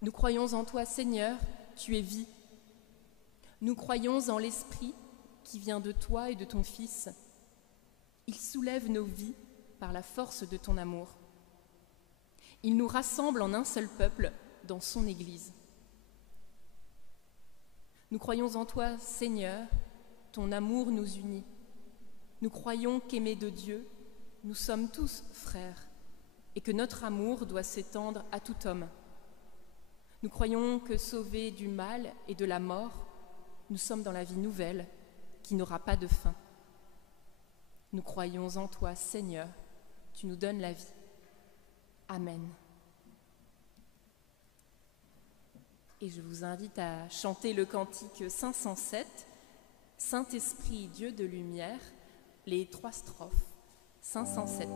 Nous croyons en toi, Seigneur, tu es vie. Nous croyons en l'Esprit qui vient de toi et de ton Fils. Il soulève nos vies par la force de ton amour. Il nous rassemble en un seul peuple dans son Église. Nous croyons en toi, Seigneur, ton amour nous unit. Nous croyons qu'aimés de Dieu, nous sommes tous frères et que notre amour doit s'étendre à tout homme. Nous croyons que sauvés du mal et de la mort, nous sommes dans la vie nouvelle qui n'aura pas de fin. Nous croyons en toi, Seigneur, tu nous donnes la vie. Amen. Et je vous invite à chanter le cantique 507, Saint-Esprit, Dieu de lumière, les 3 strophes. 507.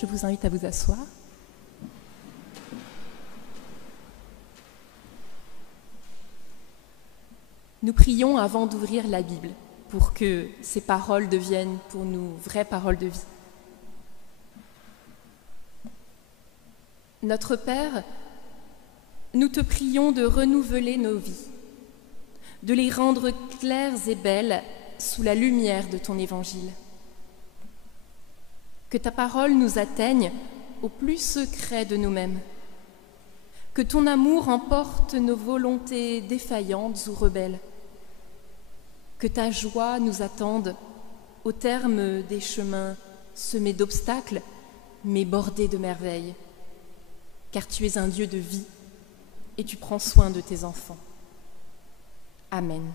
Je vous invite à vous asseoir. Nous prions avant d'ouvrir la Bible pour que ces paroles deviennent pour nous vraies paroles de vie. Notre Père, nous te prions de renouveler nos vies, de les rendre claires et belles sous la lumière de ton Évangile. Que ta parole nous atteigne au plus secret de nous-mêmes. Que ton amour emporte nos volontés défaillantes ou rebelles. Que ta joie nous attende au terme des chemins semés d'obstacles, mais bordés de merveilles. Car tu es un Dieu de vie et tu prends soin de tes enfants. Amen.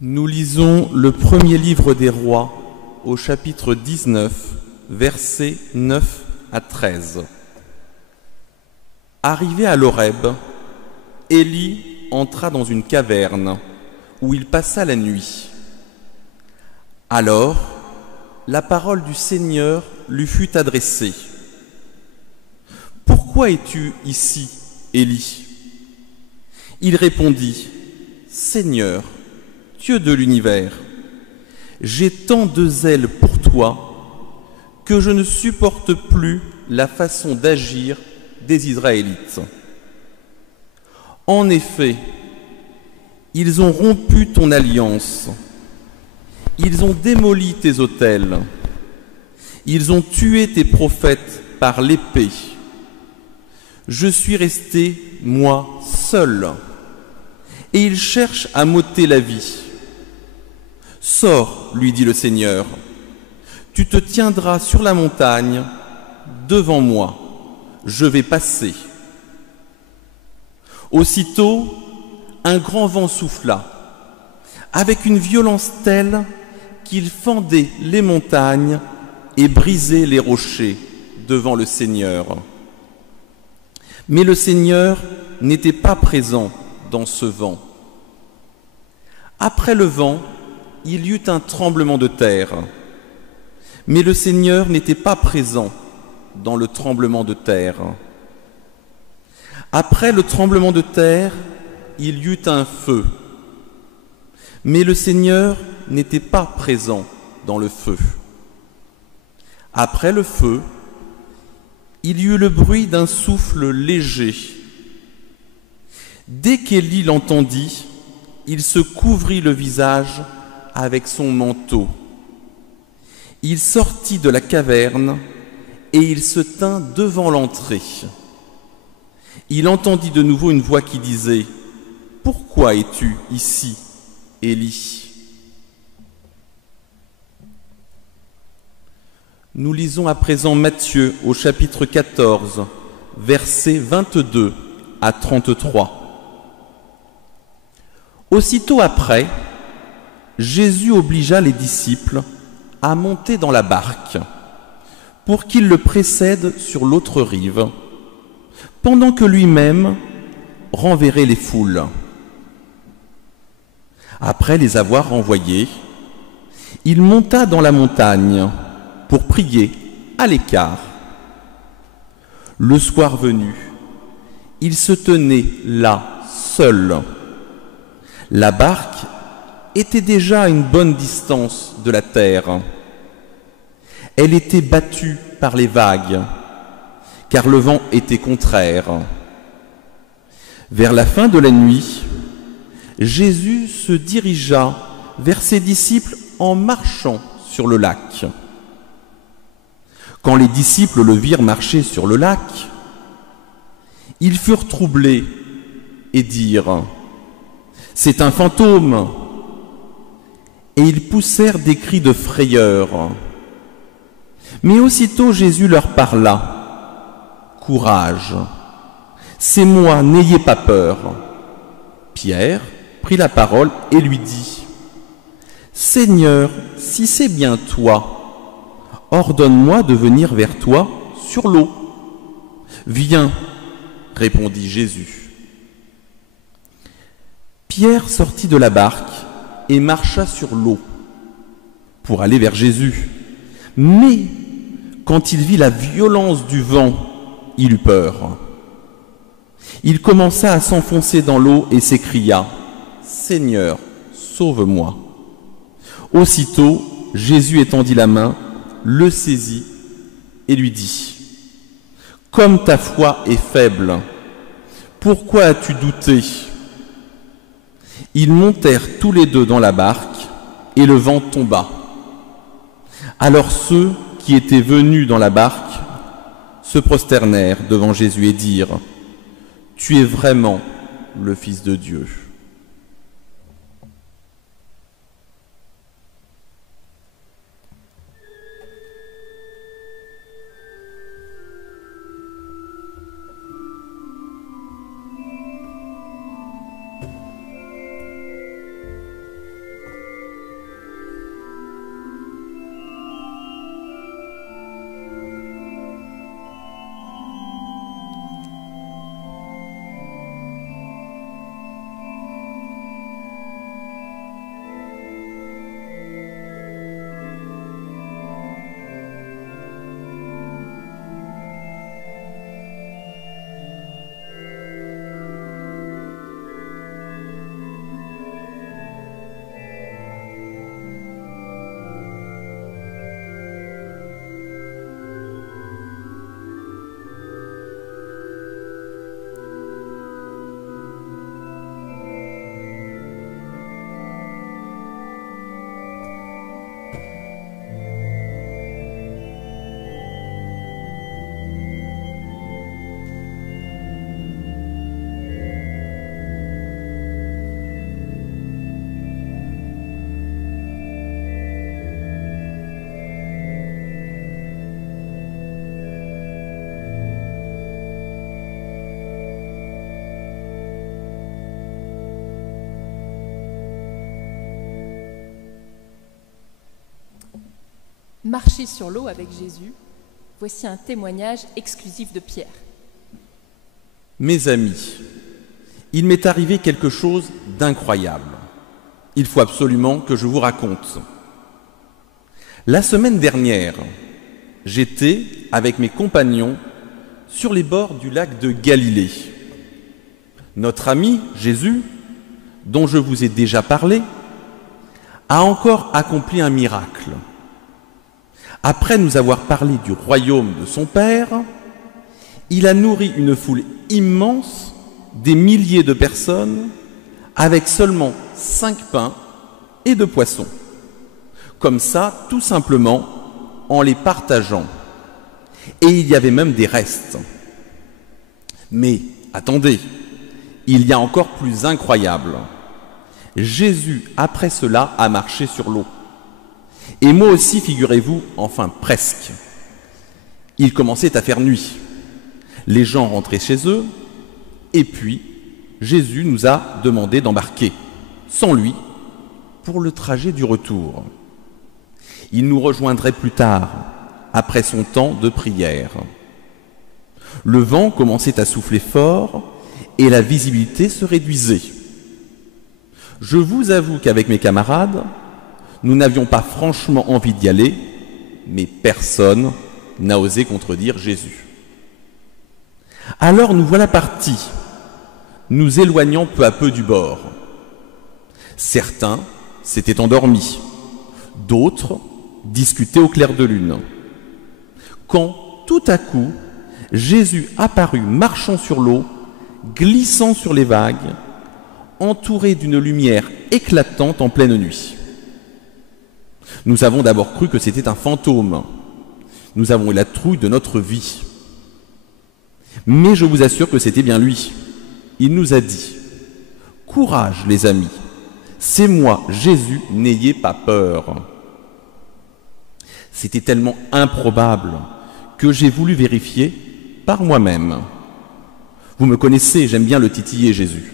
Nous lisons le premier livre des rois au chapitre 19, versets 9 à 13. Arrivé à l'Horeb, Élie entra dans une caverne où il passa la nuit. Alors, la parole du Seigneur lui fut adressée. « Pourquoi es-tu ici, Élie ?» Il répondit, « Seigneur, Dieu de l'univers, j'ai tant de zèle pour toi que je ne supporte plus la façon d'agir des Israélites. En effet, ils ont rompu ton alliance, ils ont démoli tes autels, ils ont tué tes prophètes par l'épée. Je suis resté, moi, seul, et ils cherchent à m'ôter la vie. Sors, lui dit le Seigneur, tu te tiendras sur la montagne devant moi, je vais passer. Aussitôt, un grand vent souffla, avec une violence telle qu'il fendait les montagnes et brisait les rochers devant le Seigneur. Mais le Seigneur n'était pas présent dans ce vent. Après le vent, il y eut un tremblement de terre. Mais le Seigneur n'était pas présent dans le tremblement de terre. Après le tremblement de terre, il y eut un feu. Mais le Seigneur n'était pas présent dans le feu. Après le feu, il y eut le bruit d'un souffle léger. Dès qu'Élie l'entendit, il se couvrit le visage avec son manteau. Il sortit de la caverne et il se tint devant l'entrée. Il entendit de nouveau une voix qui disait « Pourquoi es-tu ici, Élie ?» Nous lisons à présent Matthieu au chapitre 14, versets 22 à 33. Aussitôt après, Jésus obligea les disciples à monter dans la barque pour qu'ils le précèdent sur l'autre rive, pendant que lui-même renverrait les foules. Après les avoir renvoyés, il monta dans la montagne pour prier à l'écart. Le soir venu, il se tenait là, seul. La barque était déjà à une bonne distance de la terre. Elle était battue par les vagues, car le vent était contraire. Vers la fin de la nuit, Jésus se dirigea vers ses disciples en marchant sur le lac. Quand les disciples le virent marcher sur le lac, ils furent troublés et dirent « C'est un fantôme !» Et ils poussèrent des cris de frayeur. Mais aussitôt Jésus leur parla « Courage, c'est moi, n'ayez pas peur. » Pierre prit la parole et lui dit « Seigneur, si c'est bien toi, ordonne-moi de venir vers toi sur l'eau. » « Viens, répondit Jésus. Pierre sortit de la barque et marcha sur l'eau pour aller vers Jésus. Mais quand il vit la violence du vent, il eut peur. Il commença à s'enfoncer dans l'eau et s'écria « Seigneur, sauve-moi » Aussitôt, Jésus étendit la main, le saisit et lui dit « Comme ta foi est faible, pourquoi as-tu douté ?» Ils montèrent tous les deux dans la barque et le vent tomba. Alors ceux qui étaient venus dans la barque se prosternèrent devant Jésus et dirent « Tu es vraiment le Fils de Dieu. » Marcher sur l'eau avec Jésus, voici un témoignage exclusif de Pierre. Mes amis, il m'est arrivé quelque chose d'incroyable. Il faut absolument que je vous raconte. La semaine dernière, j'étais avec mes compagnons sur les bords du lac de Galilée. Notre ami Jésus, dont je vous ai déjà parlé, a encore accompli un miracle. Après nous avoir parlé du royaume de son Père, il a nourri une foule immense, des milliers de personnes, avec seulement 5 pains et 2 poissons. Comme ça, tout simplement, en les partageant. Et il y avait même des restes. Mais attendez, il y a encore plus incroyable. Jésus, après cela, a marché sur l'eau. Et moi aussi, figurez-vous, enfin presque. Il commençait à faire nuit. Les gens rentraient chez eux, et puis Jésus nous a demandé d'embarquer, sans lui, pour le trajet du retour. Il nous rejoindrait plus tard, après son temps de prière. Le vent commençait à souffler fort, et la visibilité se réduisait. Je vous avoue qu'avec mes camarades, nous n'avions pas franchement envie d'y aller, mais personne n'a osé contredire Jésus. Alors nous voilà partis, nous éloignant peu à peu du bord. Certains s'étaient endormis, d'autres discutaient au clair de lune. Quand, tout à coup, Jésus apparut marchant sur l'eau, glissant sur les vagues, entouré d'une lumière éclatante en pleine nuit. Nous avons d'abord cru que c'était un fantôme. Nous avons eu la trouille de notre vie. Mais je vous assure que c'était bien lui. Il nous a dit « Courage, les amis, c'est moi, Jésus, n'ayez pas peur. » C'était tellement improbable que j'ai voulu vérifier par moi-même. Vous me connaissez, j'aime bien le titiller, Jésus.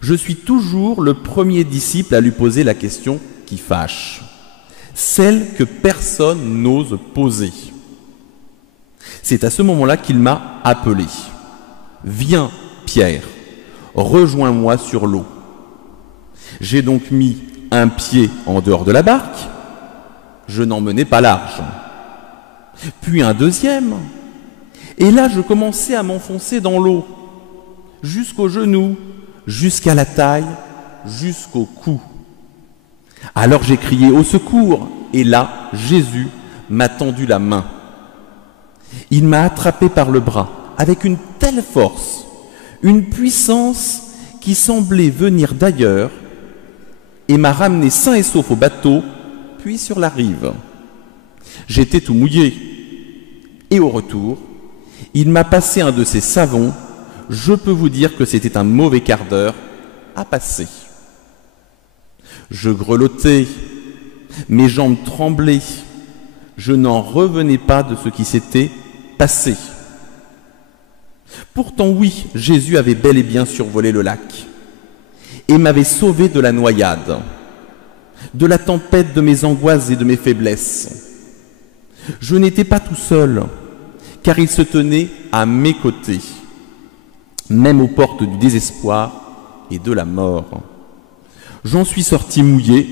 Je suis toujours le premier disciple à lui poser la question qui fâche, celle que personne n'ose poser. C'est à ce moment-là qu'il m'a appelé. « Viens, Pierre, rejoins-moi sur l'eau. » J'ai donc mis un pied en dehors de la barque, je n'en menais pas large. Puis un deuxième, et là je commençais à m'enfoncer dans l'eau, jusqu'aux genoux, jusqu'à la taille, jusqu'au cou. Alors j'ai crié au secours, et là Jésus m'a tendu la main. Il m'a attrapé par le bras avec une telle force, une puissance qui semblait venir d'ailleurs, et m'a ramené sain et sauf au bateau, puis sur la rive. J'étais tout mouillé, et au retour, il m'a passé un de ces savons. Je peux vous dire que c'était un mauvais quart d'heure à passer. Je grelottais, mes jambes tremblaient, je n'en revenais pas de ce qui s'était passé. Pourtant oui, Jésus avait bel et bien survolé le lac et m'avait sauvé de la noyade, de la tempête de mes angoisses et de mes faiblesses. Je n'étais pas tout seul, car il se tenait à mes côtés, même aux portes du désespoir et de la mort. J'en suis sorti mouillé,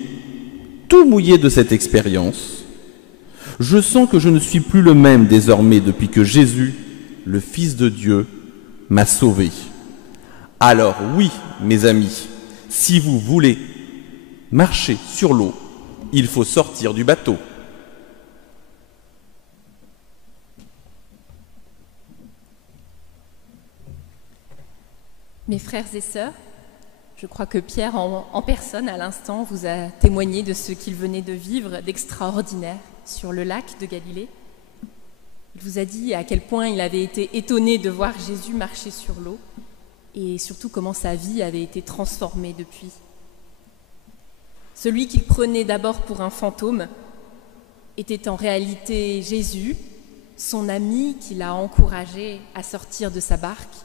tout mouillé de cette expérience. Je sens que je ne suis plus le même désormais depuis que Jésus, le Fils de Dieu, m'a sauvé. Alors oui, mes amis, si vous voulez marcher sur l'eau, il faut sortir du bateau. Mes frères et sœurs, je crois que Pierre en personne à l'instant vous a témoigné de ce qu'il venait de vivre d'extraordinaire sur le lac de Galilée. Il vous a dit à quel point il avait été étonné de voir Jésus marcher sur l'eau et surtout comment sa vie avait été transformée depuis. Celui qu'il prenait d'abord pour un fantôme était en réalité Jésus, son ami qui l'a encouragé à sortir de sa barque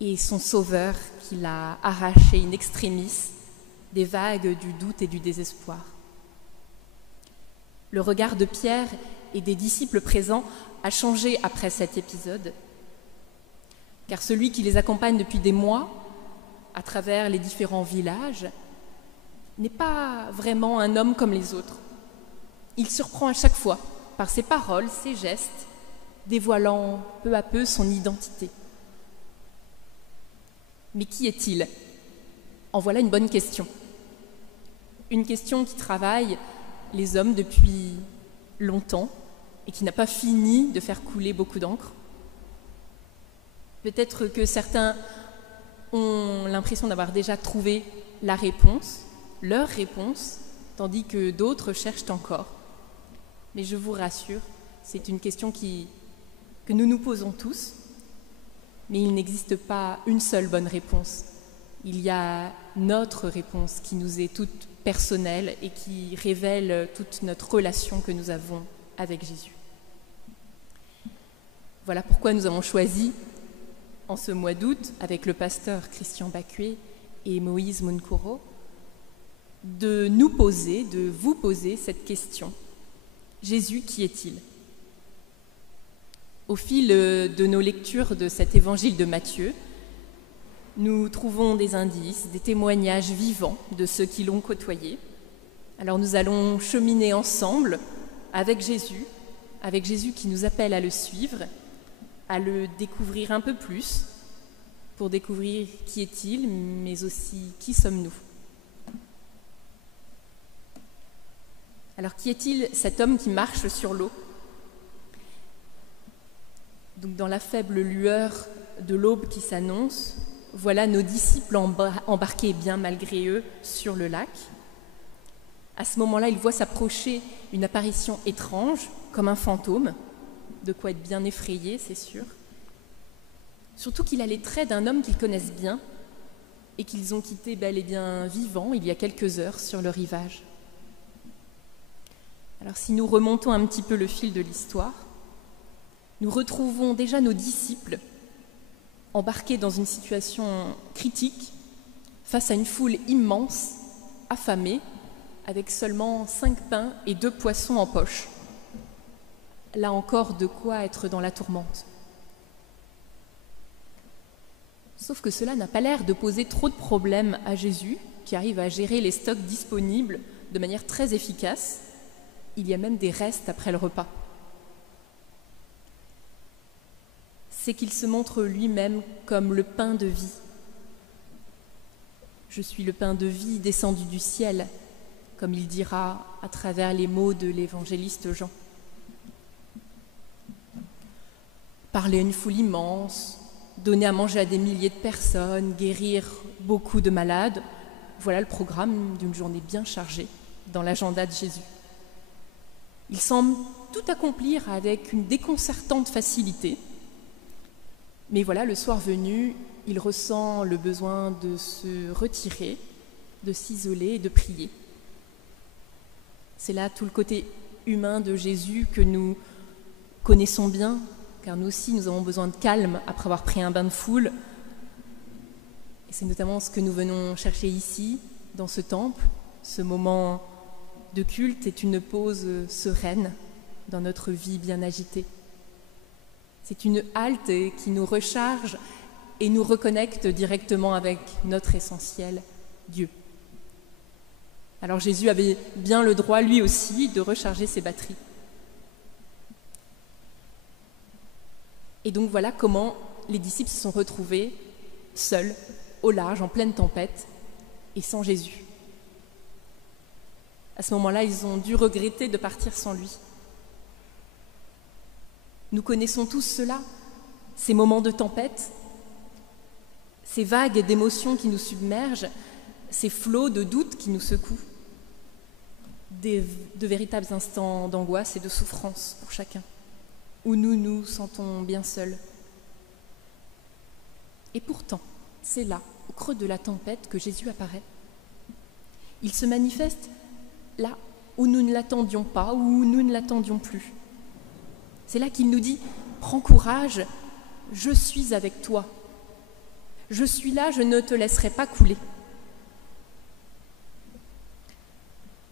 et son sauveur qui l'a arraché in extremis des vagues du doute et du désespoir. Le regard de Pierre et des disciples présents a changé après cet épisode, car celui qui les accompagne depuis des mois, à travers les différents villages, n'est pas vraiment un homme comme les autres. Il surprend à chaque fois par ses paroles, ses gestes, dévoilant peu à peu son identité. Mais qui est-il ? En voilà une bonne question. Une question qui travaille les hommes depuis longtemps et qui n'a pas fini de faire couler beaucoup d'encre. Peut-être que certains ont l'impression d'avoir déjà trouvé la réponse, leur réponse, tandis que d'autres cherchent encore. Mais je vous rassure, c'est une question que nous nous posons tous, mais il n'existe pas une seule bonne réponse. Il y a notre réponse qui nous est toute personnelle et qui révèle toute notre relation que nous avons avec Jésus. Voilà pourquoi nous avons choisi, en ce mois d'août, avec le pasteur Christian Bacuet et Moïse Munkuro, de vous poser cette question. Jésus, qui est-il ? Au fil de nos lectures de cet évangile de Matthieu, nous trouvons des indices, des témoignages vivants de ceux qui l'ont côtoyé. Alors nous allons cheminer ensemble avec Jésus qui nous appelle à le suivre, à le découvrir un peu plus, pour découvrir qui est-il, mais aussi qui sommes-nous. Alors qui est-il, cet homme qui marche sur l'eau ? Donc dans la faible lueur de l'aube qui s'annonce, voilà nos disciples embarqués bien malgré eux sur le lac. À ce moment-là, ils voient s'approcher une apparition étrange, comme un fantôme, de quoi être bien effrayé, c'est sûr. Surtout qu'il a les traits d'un homme qu'ils connaissent bien et qu'ils ont quitté bel et bien vivant il y a quelques heures sur le rivage. Alors si nous remontons un petit peu le fil de l'histoire, nous retrouvons déjà nos disciples embarqués dans une situation critique face à une foule immense, affamée, avec seulement 5 pains et 2 poissons en poche. Là encore, de quoi être dans la tourmente. Sauf que cela n'a pas l'air de poser trop de problèmes à Jésus, qui arrive à gérer les stocks disponibles de manière très efficace. Il y a même des restes après le repas. C'est qu'il se montre lui-même comme le pain de vie. Je suis le pain de vie descendu du ciel, comme il dira à travers les mots de l'évangéliste Jean. Parler à une foule immense, donner à manger à des milliers de personnes, guérir beaucoup de malades, voilà le programme d'une journée bien chargée dans l'agenda de Jésus. Il semble tout accomplir avec une déconcertante facilité. Mais voilà, le soir venu, il ressent le besoin de se retirer, de s'isoler et de prier. C'est là tout le côté humain de Jésus que nous connaissons bien, car nous aussi, nous avons besoin de calme après avoir pris un bain de foule. Et c'est notamment ce que nous venons chercher ici, dans ce temple. Ce moment de culte est une pause sereine dans notre vie bien agitée. C'est une halte qui nous recharge et nous reconnecte directement avec notre essentiel, Dieu. Alors Jésus avait bien le droit, lui aussi, de recharger ses batteries. Et donc voilà comment les disciples se sont retrouvés seuls, au large, en pleine tempête, et sans Jésus. À ce moment-là, ils ont dû regretter de partir sans lui. Nous connaissons tous cela, ces moments de tempête, ces vagues d'émotions qui nous submergent, ces flots de doutes qui nous secouent, de véritables instants d'angoisse et de souffrance pour chacun, où nous nous sentons bien seuls. Et pourtant, c'est là, au creux de la tempête, que Jésus apparaît. Il se manifeste là où nous ne l'attendions pas, où nous ne l'attendions plus. C'est là qu'il nous dit « Prends courage, je suis avec toi. Je suis là, je ne te laisserai pas couler. »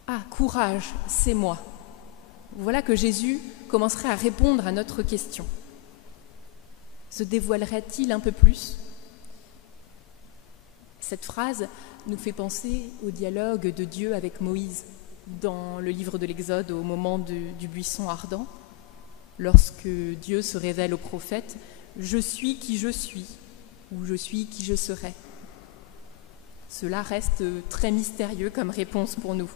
Ah, courage, c'est moi. voilà que Jésus commencerait à répondre à notre question. Se dévoilerait-il un peu plus ? Cette phrase nous fait penser au dialogue de Dieu avec Moïse dans le livre de l'Exode au moment du buisson ardent, lorsque Dieu se révèle au prophète « Je suis qui je suis » ou « Je suis qui je serai ». Cela reste très mystérieux comme réponse pour nous.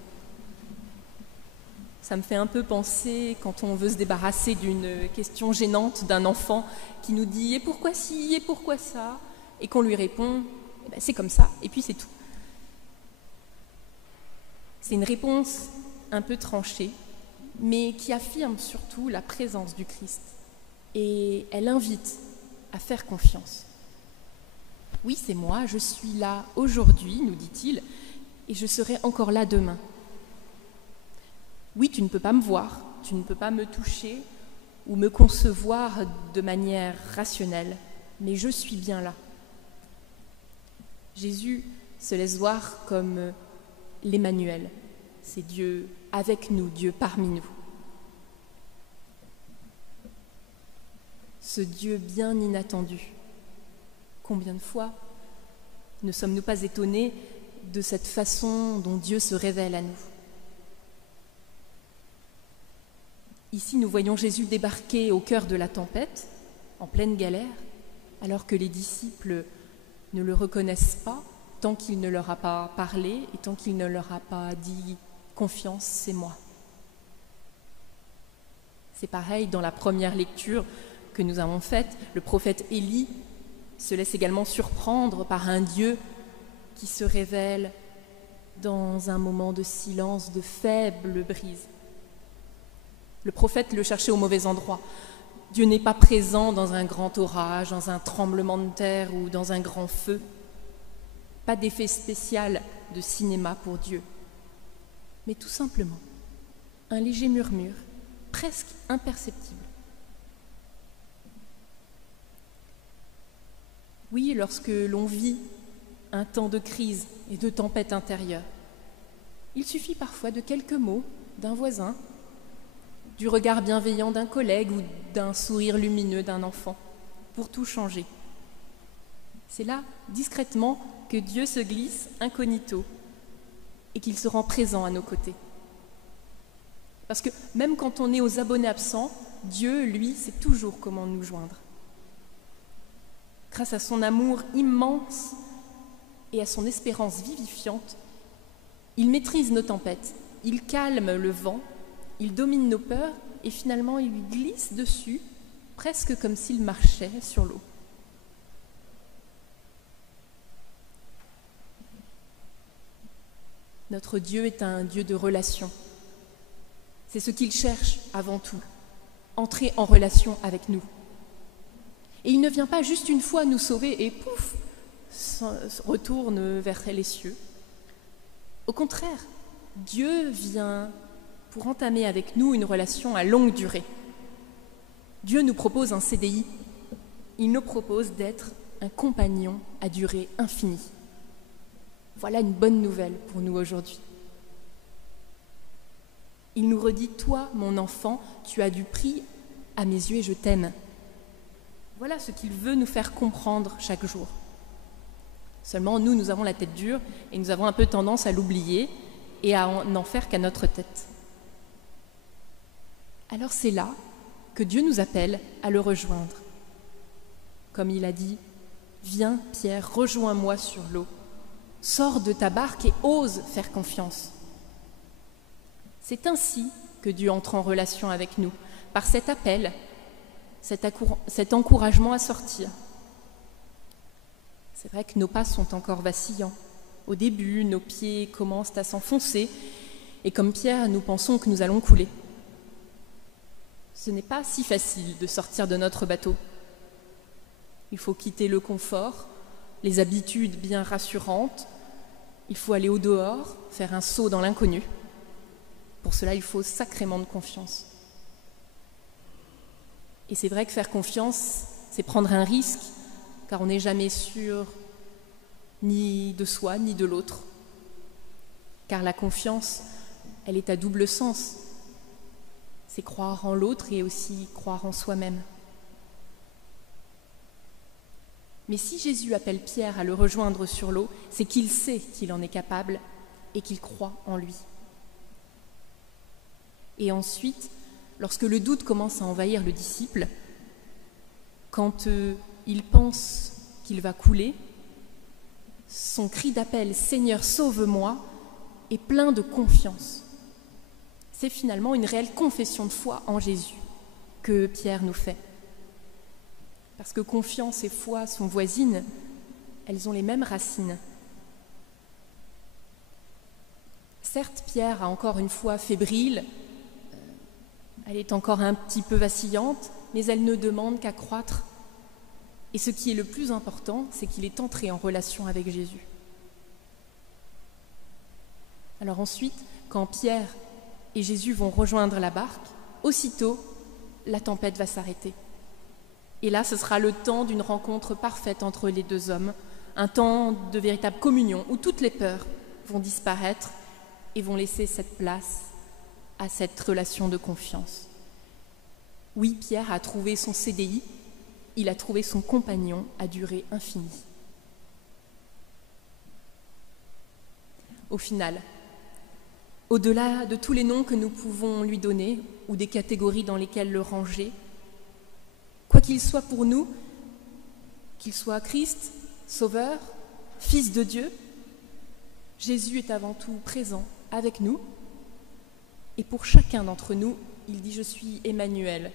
Ça me fait un peu penser quand on veut se débarrasser d'une question gênante d'un enfant qui nous dit « Et pourquoi ci, et pourquoi ça ?» et qu'on lui répond « C'est comme ça, et puis c'est tout ». C'est une réponse un peu tranchée, mais qui affirme surtout la présence du Christ. Et elle invite à faire confiance. Oui, c'est moi, je suis là aujourd'hui, nous dit-il, et je serai encore là demain. Oui, tu ne peux pas me voir, tu ne peux pas me toucher ou me concevoir de manière rationnelle, mais je suis bien là. Jésus se laisse voir comme l'Emmanuel, c'est Dieu avec nous, Dieu parmi nous. Ce Dieu bien inattendu. Combien de fois ne sommes-nous pas étonnés de cette façon dont Dieu se révèle à nous ? Ici, nous voyons Jésus débarquer au cœur de la tempête, en pleine galère, alors que les disciples ne le reconnaissent pas tant qu'il ne leur a pas parlé et tant qu'il ne leur a pas dit « Confiance, c'est moi ». C'est pareil dans la première lecture que nous avons faite. Le prophète Élie se laisse également surprendre par un Dieu qui se révèle dans un moment de silence, de faible brise. Le prophète le cherchait au mauvais endroit. Dieu n'est pas présent dans un grand orage, dans un tremblement de terre ou dans un grand feu. Pas d'effet spécial de cinéma pour Dieu, mais tout simplement un léger murmure, presque imperceptible. Oui, lorsque l'on vit un temps de crise et de tempête intérieure, il suffit parfois de quelques mots d'un voisin, du regard bienveillant d'un collègue ou d'un sourire lumineux d'un enfant pour tout changer. C'est là, discrètement, que Dieu se glisse incognito et qu'il se rend présent à nos côtés. Parce que même quand on est aux abonnés absents, Dieu, lui, sait toujours comment nous joindre. Grâce à son amour immense et à son espérance vivifiante, il maîtrise nos tempêtes, il calme le vent, il domine nos peurs et finalement il lui glisse dessus, presque comme s'il marchait sur l'eau. Notre Dieu est un Dieu de relation. C'est ce qu'il cherche avant tout, entrer en relation avec nous. Et il ne vient pas juste une fois nous sauver et pouf, retourne vers les cieux. Au contraire, Dieu vient pour entamer avec nous une relation à longue durée. Dieu nous propose un CDI. Il nous propose d'être un compagnon à durée infinie. Voilà une bonne nouvelle pour nous aujourd'hui. Il nous redit, toi, mon enfant, tu as du prix à mes yeux et je t'aime. Voilà ce qu'il veut nous faire comprendre chaque jour. Seulement, nous avons la tête dure et nous avons un peu tendance à l'oublier et à n'en faire qu'à notre tête. Alors c'est là que Dieu nous appelle à le rejoindre. Comme il a dit, « Viens, Pierre, rejoins-moi sur l'eau. Sors de ta barque et ose faire confiance. » C'est ainsi que Dieu entre en relation avec nous, par cet appel, cet encouragement à sortir. C'est vrai que nos pas sont encore vacillants. Au début, nos pieds commencent à s'enfoncer et comme Pierre, nous pensons que nous allons couler. Ce n'est pas si facile de sortir de notre bateau. Il faut quitter le confort, les habitudes bien rassurantes. Il faut aller au dehors, faire un saut dans l'inconnu. Pour cela, il faut sacrément de confiance. Et c'est vrai que faire confiance, c'est prendre un risque, car on n'est jamais sûr ni de soi, ni de l'autre. Car la confiance, elle est à double sens. C'est croire en l'autre et aussi croire en soi-même. Mais si Jésus appelle Pierre à le rejoindre sur l'eau, c'est qu'il sait qu'il en est capable et qu'il croit en lui. Et ensuite, lorsque le doute commence à envahir le disciple, quand il pense qu'il va couler, son cri d'appel « Seigneur, sauve-moi » est plein de confiance. C'est finalement une réelle confession de foi en Jésus que Pierre nous fait. Parce que confiance et foi sont voisines, elles ont les mêmes racines. Certes, Pierre a encore une foi fébrile, elle est encore un petit peu vacillante, mais elle ne demande qu'à croître. Et ce qui est le plus important, c'est qu'il est entré en relation avec Jésus. Alors ensuite, quand Pierre et Jésus vont rejoindre la barque, aussitôt, la tempête va s'arrêter. Et là, ce sera le temps d'une rencontre parfaite entre les deux hommes, un temps de véritable communion où toutes les peurs vont disparaître et vont laisser cette place à cette relation de confiance. Oui, Pierre a trouvé son CDI, il a trouvé son compagnon à durée infinie. Au final, au-delà de tous les noms que nous pouvons lui donner ou des catégories dans lesquelles le ranger, quoi qu'il soit pour nous, qu'il soit Christ, Sauveur, Fils de Dieu, Jésus est avant tout présent avec nous. Et pour chacun d'entre nous, il dit « Je suis Emmanuel,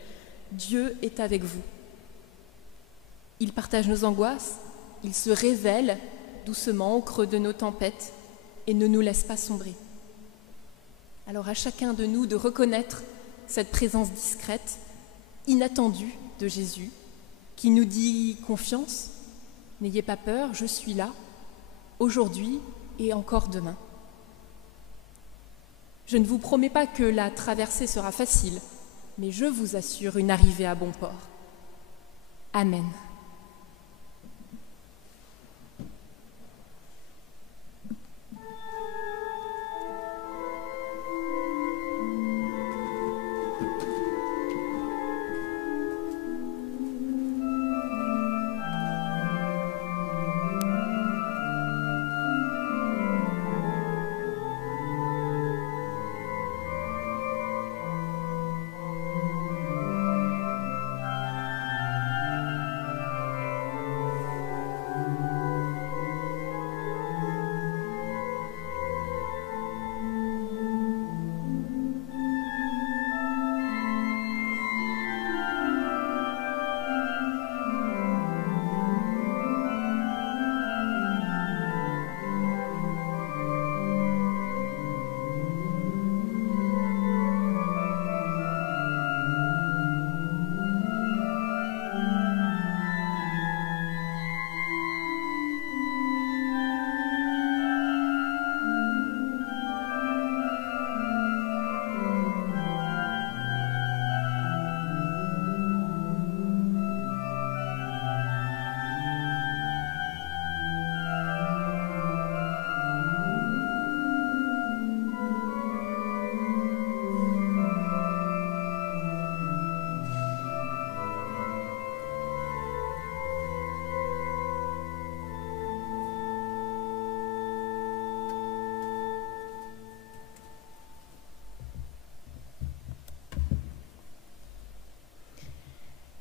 Dieu est avec vous ». Il partage nos angoisses, il se révèle doucement au creux de nos tempêtes et ne nous laisse pas sombrer. Alors à chacun de nous de reconnaître cette présence discrète, inattendue de Jésus, qui nous dit confiance, n'ayez pas peur, je suis là, aujourd'hui et encore demain. Je ne vous promets pas que la traversée sera facile, mais je vous assure une arrivée à bon port. Amen.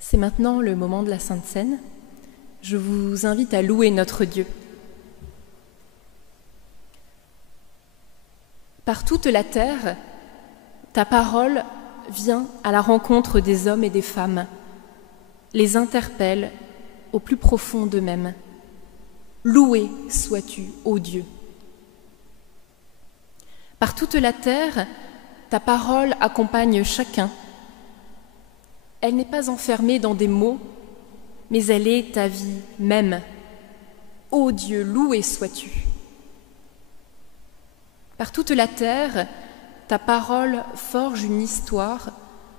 C'est maintenant le moment de la Sainte Seine. Je vous invite à louer notre Dieu. Par toute la terre, ta parole vient à la rencontre des hommes et des femmes, les interpelle au plus profond d'eux-mêmes. Loué sois-tu, ô Dieu. Par toute la terre, ta parole accompagne chacun. Elle n'est pas enfermée dans des mots, mais elle est ta vie même. Ô Dieu, loué sois-tu. Par toute la terre, ta parole forge une histoire,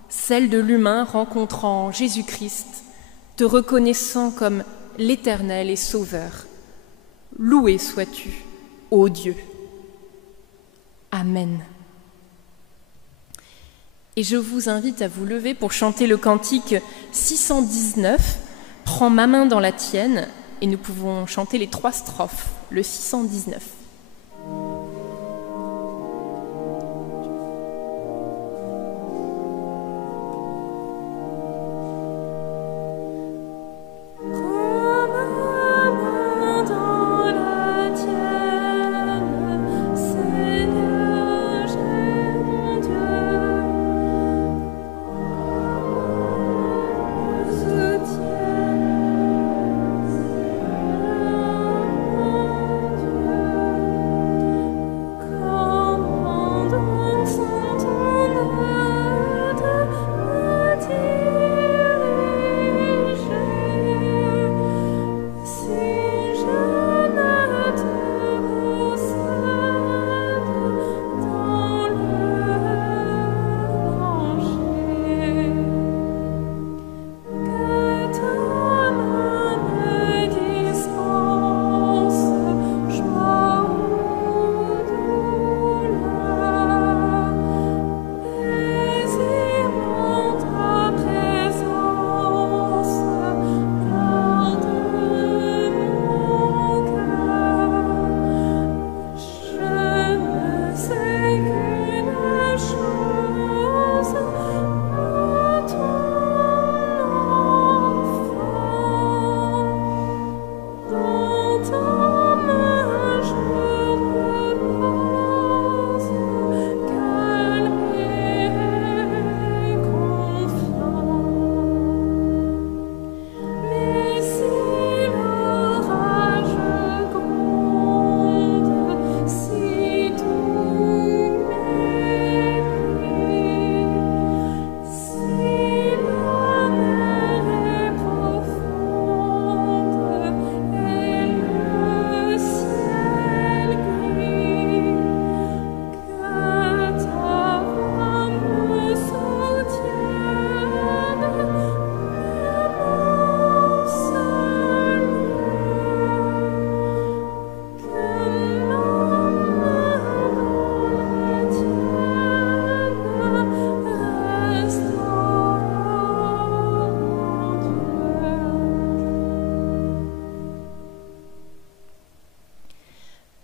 celle de l'humain rencontrant Jésus-Christ, te reconnaissant comme l'Éternel et Sauveur. Loué sois-tu, ô Dieu. Amen. Et je vous invite à vous lever pour chanter le cantique 619, « Prends ma main dans la tienne », et nous pouvons chanter les 3 strophes, le 619.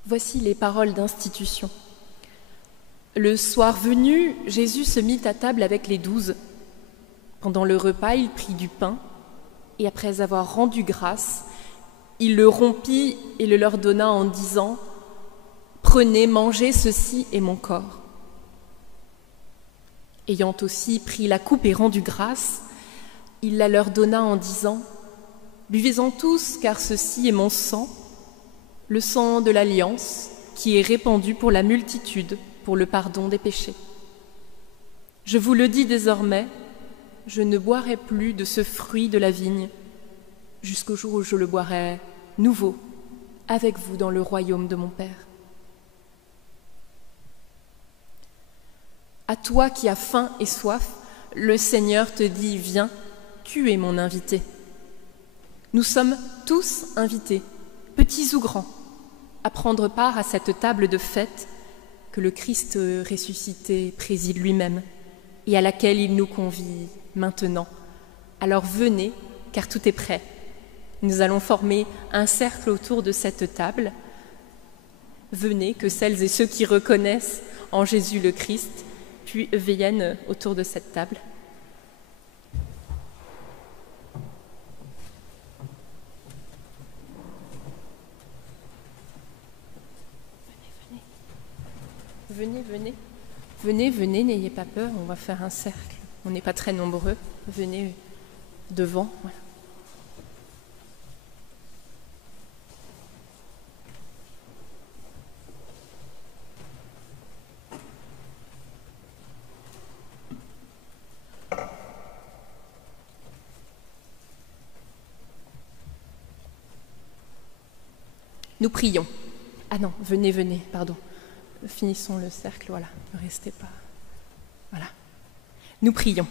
Voici les paroles d'institution. Le soir venu, Jésus se mit à table avec les 12. Pendant le repas, il prit du pain, et après avoir rendu grâce, il le rompit et le leur donna en disant « Prenez, mangez, ceci est mon corps. » Ayant aussi pris la coupe et rendu grâce, il la leur donna en disant « Buvez-en tous, car ceci est mon sang, le sang de l'alliance qui est répandu pour la multitude, pour le pardon des péchés. Je vous le dis désormais, je ne boirai plus de ce fruit de la vigne, jusqu'au jour où je le boirai nouveau, avec vous dans le royaume de mon Père. À toi qui as faim et soif, le Seigneur te dit, viens, tu es mon invité. Nous sommes tous invités, petits ou grands, à prendre part à cette table de fête que le Christ ressuscité préside lui-même et à laquelle il nous convie maintenant. Alors venez, car tout est prêt. Nous allons former un cercle autour de cette table. Venez, que celles et ceux qui reconnaissent en Jésus le Christ puis viennent autour de cette table. Venez, n'ayez pas peur, on va faire un cercle. On n'est pas très nombreux. Venez devant. Voilà. Nous prions. Ah non, venez, pardon. Finissons le cercle, voilà, ne restez pas. Voilà. Nous prions.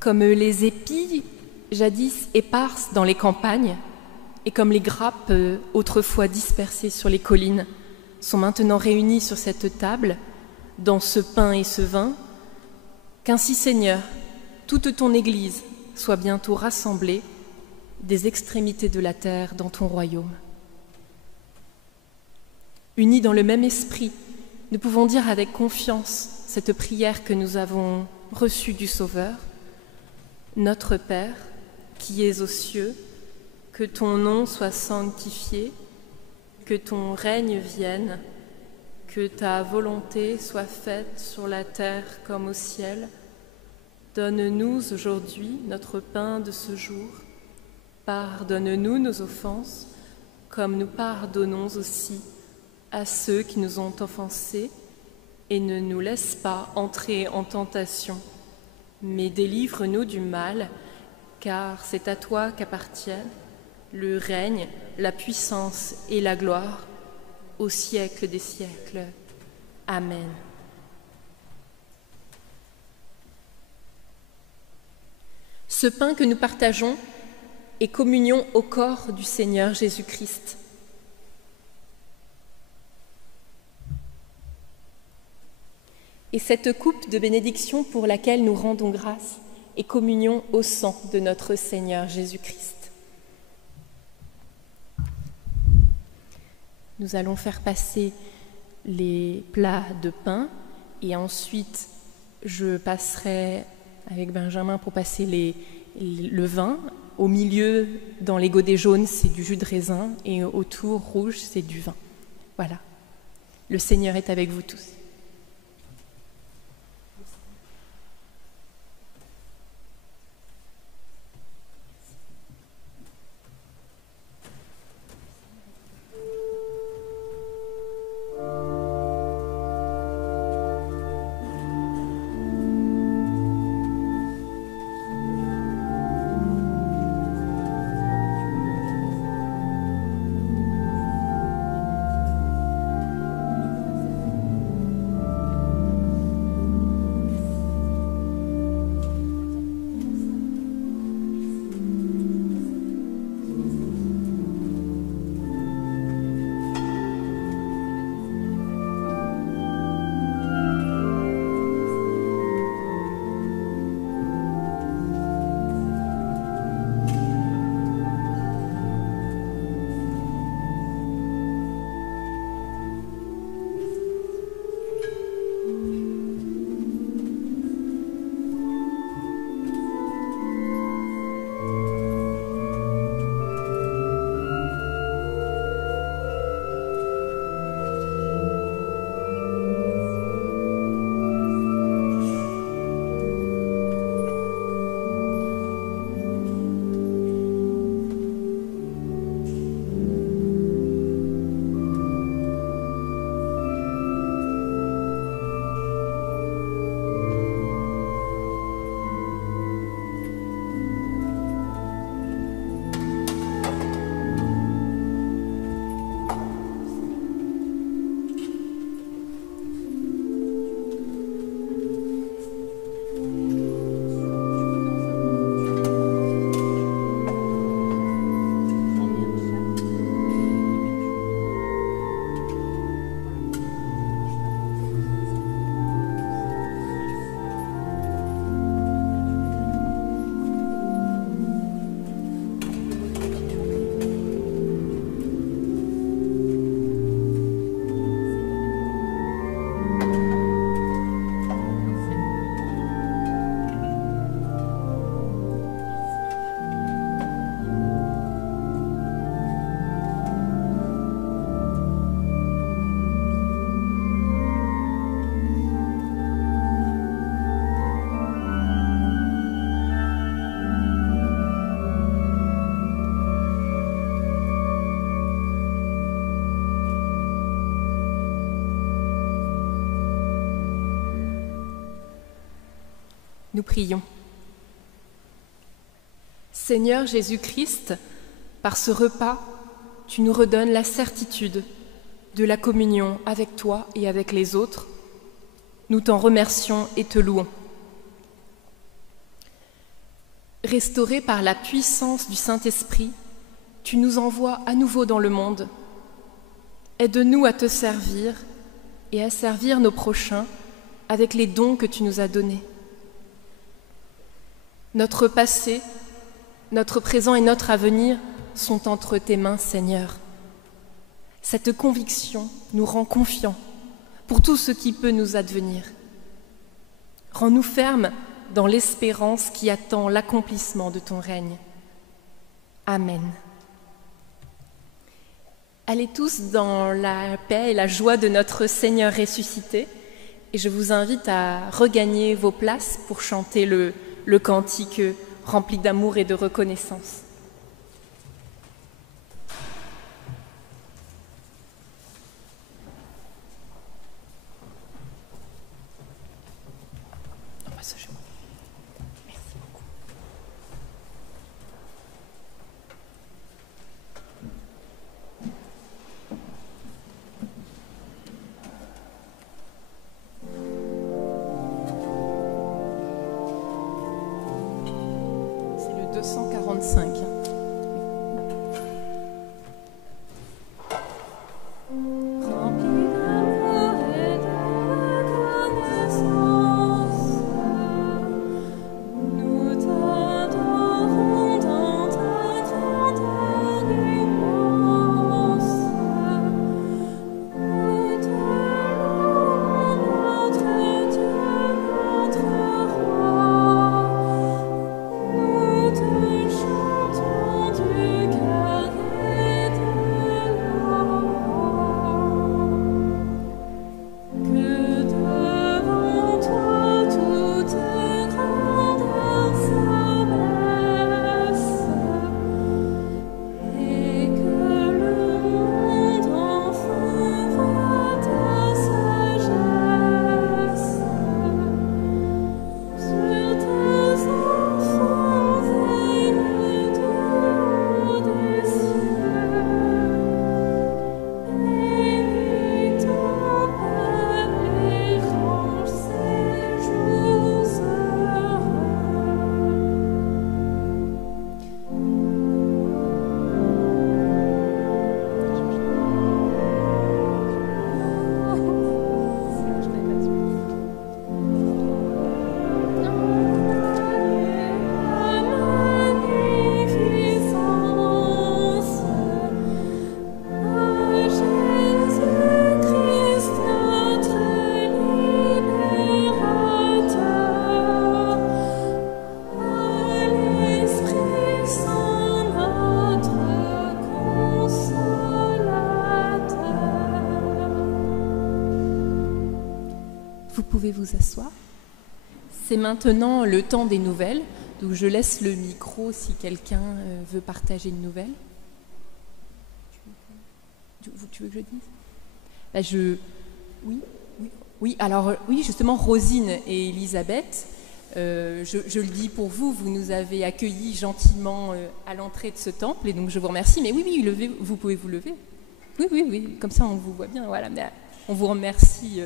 Comme les épis, jadis éparses dans les campagnes, et comme les grappes autrefois dispersées sur les collines, sont maintenant réunies sur cette table, dans ce pain et ce vin, Qu'ainsi, Seigneur, toute ton Église soit bientôt rassemblée des extrémités de la terre dans ton royaume. Unis dans le même esprit, nous pouvons dire avec confiance cette prière que nous avons reçue du Sauveur. Notre Père, qui es aux cieux, que ton nom soit sanctifié, que ton règne vienne, que ta volonté soit faite sur la terre comme au ciel. Donne-nous aujourd'hui notre pain de ce jour. Pardonne-nous nos offenses, comme nous pardonnons aussi à ceux qui nous ont offensés, et ne nous laisse pas entrer en tentation, mais délivre-nous du mal, car c'est à toi qu'appartiennent le règne, la puissance et la gloire, au siècle des siècles. Amen. Ce pain que nous partageons est communion au corps du Seigneur Jésus-Christ. Et cette coupe de bénédiction pour laquelle nous rendons grâce est communion au sang de notre Seigneur Jésus-Christ. Nous allons faire passer les plats de pain et ensuite je passerai avec Benjamin pour passer le vin. Au milieu, dans les godets jaunes, c'est du jus de raisin et autour, rouge, c'est du vin. Voilà. Le Seigneur est avec vous tous. Nous prions. Seigneur Jésus-Christ, par ce repas, tu nous redonnes la certitude de la communion avec toi et avec les autres. Nous t'en remercions et te louons. Restaurés par la puissance du Saint-Esprit, tu nous envoies à nouveau dans le monde. Aide-nous à te servir et à servir nos prochains avec les dons que tu nous as donnés. Notre passé, notre présent et notre avenir sont entre tes mains, Seigneur. Cette conviction nous rend confiants pour tout ce qui peut nous advenir. Rends-nous fermes dans l'espérance qui attend l'accomplissement de ton règne. Amen. Allez tous dans la paix et la joie de notre Seigneur ressuscité, et je vous invite à regagner vos places pour chanter le cantique rempli d'amour et de reconnaissance. C'est le 245. Vous pouvez vous asseoir. C'est maintenant le temps des nouvelles, donc je laisse le micro si quelqu'un veut partager une nouvelle. Tu veux que je dise ? Oui. Alors oui, justement, Rosine et Elisabeth, je le dis pour vous, vous nous avez accueillis gentiment à l'entrée de ce temple, et donc je vous remercie. Mais oui, vous pouvez vous lever. Oui, comme ça on vous voit bien. Voilà, mais on vous remercie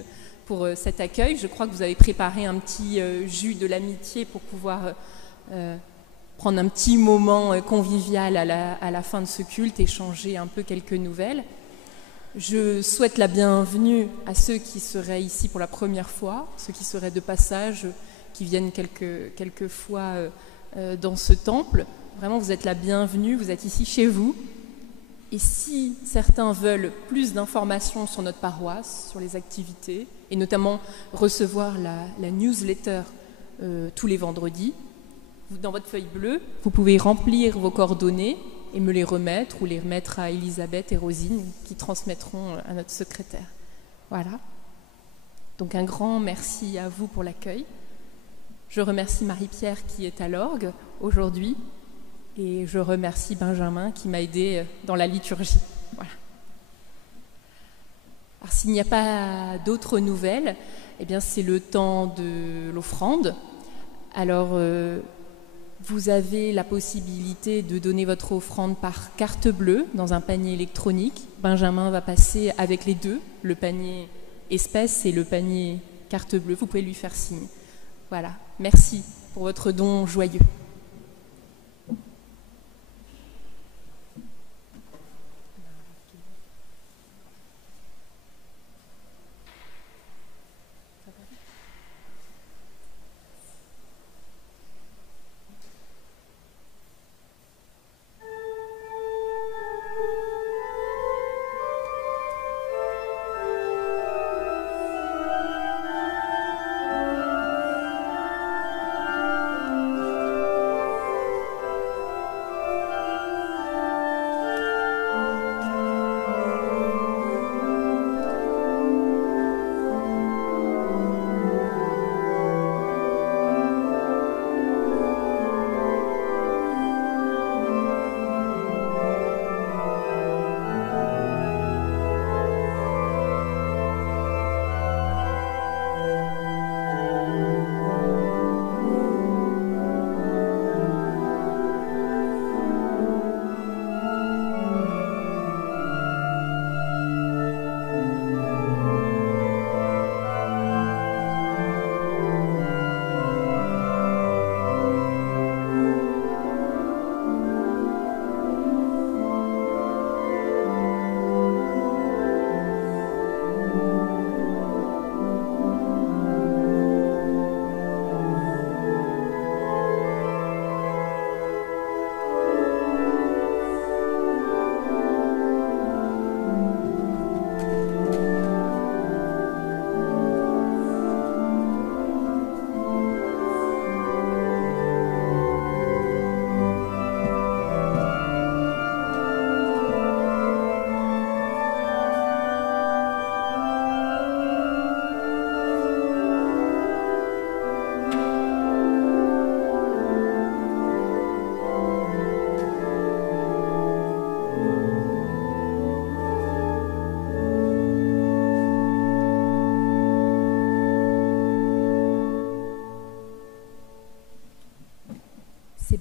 pour cet accueil. Je crois que vous avez préparé un petit jus de l'amitié pour pouvoir prendre un petit moment convivial à la fin de ce culte, échanger un peu quelques nouvelles. Je souhaite la bienvenue à ceux qui seraient ici pour la première fois, ceux qui seraient de passage, qui viennent quelques fois dans ce temple. Vraiment, vous êtes la bienvenue, vous êtes ici chez vous. Et si certains veulent plus d'informations sur notre paroisse, sur les activités, et notamment recevoir la newsletter tous les vendredis, dans votre feuille bleue, vous pouvez remplir vos coordonnées et me les remettre, ou les remettre à Elisabeth et Rosine, qui transmettront à notre secrétaire. Voilà. Donc un grand merci à vous pour l'accueil. Je remercie Marie-Pierre qui est à l'orgue aujourd'hui, et je remercie Benjamin qui m'a aidé dans la liturgie. Voilà. Alors s'il n'y a pas d'autres nouvelles, eh bien c'est le temps de l'offrande. Alors vous avez la possibilité de donner votre offrande par carte bleue dans un panier électronique. Benjamin va passer avec les deux, le panier espèce et le panier carte bleue. Vous pouvez lui faire signe. Voilà. Merci pour votre don joyeux.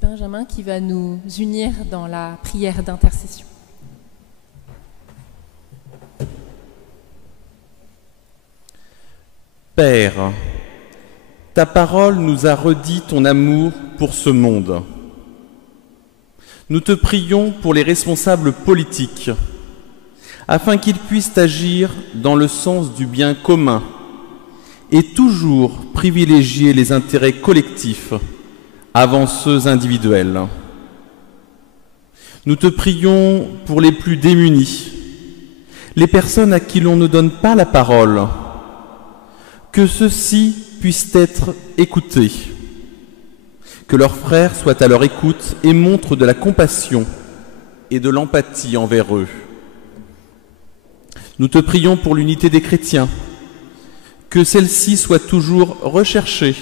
Benjamin qui va nous unir dans la prière d'intercession. Père, ta parole nous a redit ton amour pour ce monde. Nous te prions pour les responsables politiques, afin qu'ils puissent agir dans le sens du bien commun et toujours privilégier les intérêts collectifs avant ceux individuels. Nous te prions pour les plus démunis, les personnes à qui l'on ne donne pas la parole, que ceux-ci puissent être écoutés, que leurs frères soient à leur écoute et montrent de la compassion et de l'empathie envers eux. Nous te prions pour l'unité des chrétiens, que celle-ci soit toujours recherchée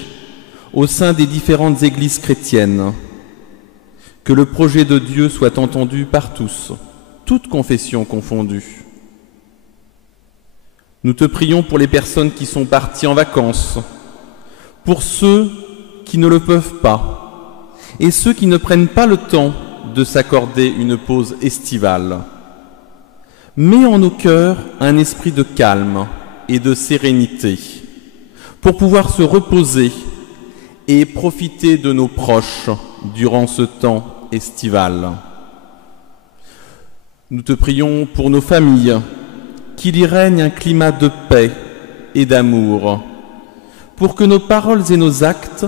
au sein des différentes églises chrétiennes, que le projet de Dieu soit entendu par tous, toutes confessions confondues. Nous te prions pour les personnes qui sont parties en vacances, pour ceux qui ne le peuvent pas et ceux qui ne prennent pas le temps de s'accorder une pause estivale. Mets en nos cœurs un esprit de calme et de sérénité pour pouvoir se reposer et profiter de nos proches durant ce temps estival. Nous te prions pour nos familles, qu'il y règne un climat de paix et d'amour, pour que nos paroles et nos actes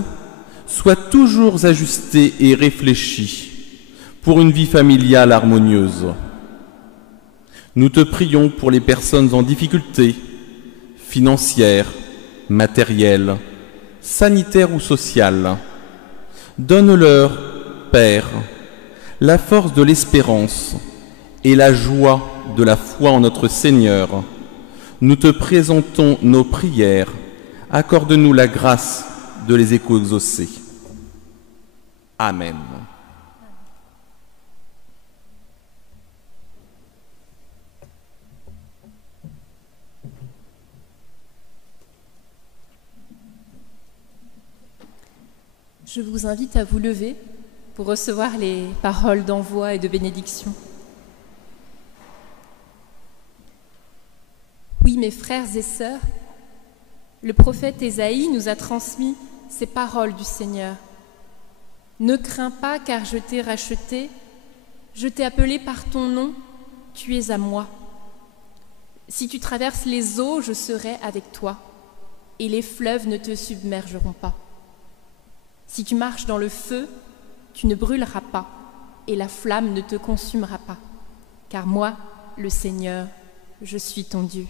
soient toujours ajustés et réfléchis pour une vie familiale harmonieuse. Nous te prions pour les personnes en difficulté, financières, matérielles, sanitaires ou sociales. Donne-leur, Père, la force de l'espérance et la joie de la foi en notre Seigneur. Nous te présentons nos prières. Accorde-nous la grâce de les exaucer. Amen. Je vous invite à vous lever pour recevoir les paroles d'envoi et de bénédiction. Oui, mes frères et sœurs, le prophète Ésaïe nous a transmis ces paroles du Seigneur. « Ne crains pas, car je t'ai racheté, je t'ai appelé par ton nom, tu es à moi. Si tu traverses les eaux, je serai avec toi, et les fleuves ne te submergeront pas. Si tu marches dans le feu, tu ne brûleras pas, et la flamme ne te consumera pas, car moi, le Seigneur, je suis ton Dieu. »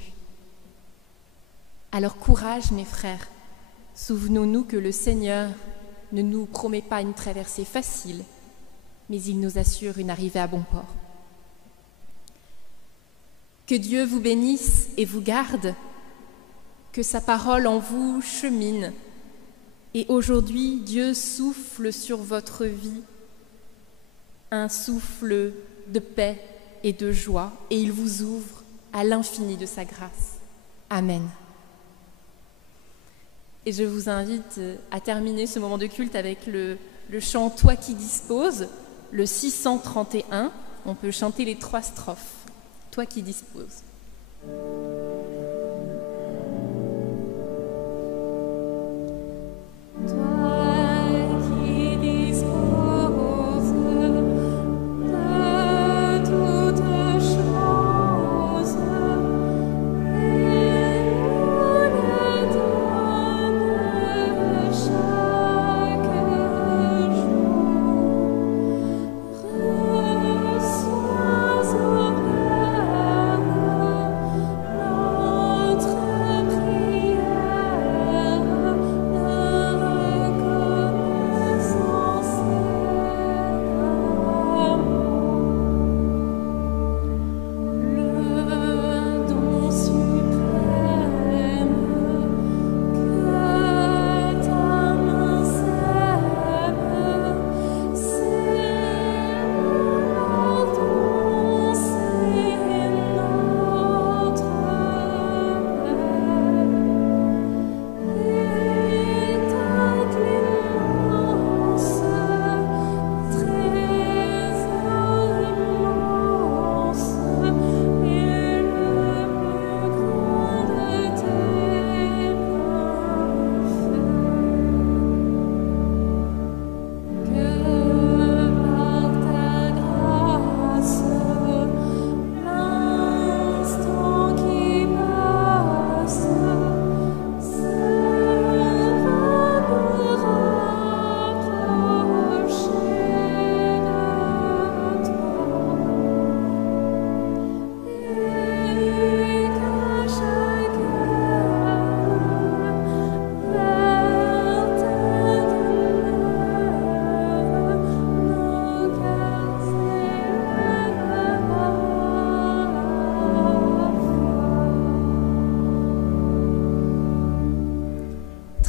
Alors courage, mes frères, souvenons-nous que le Seigneur ne nous promet pas une traversée facile, mais il nous assure une arrivée à bon port. Que Dieu vous bénisse et vous garde, que sa parole en vous chemine, et aujourd'hui, Dieu souffle sur votre vie un souffle de paix et de joie, et il vous ouvre à l'infini de sa grâce. Amen. Et je vous invite à terminer ce moment de culte avec le chant « Toi qui disposes », le 631. On peut chanter les 3 strophes. « Toi qui disposes ». Reçois, ô Père,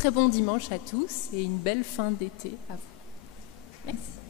très bon dimanche à tous et une belle fin d'été à vous. Merci.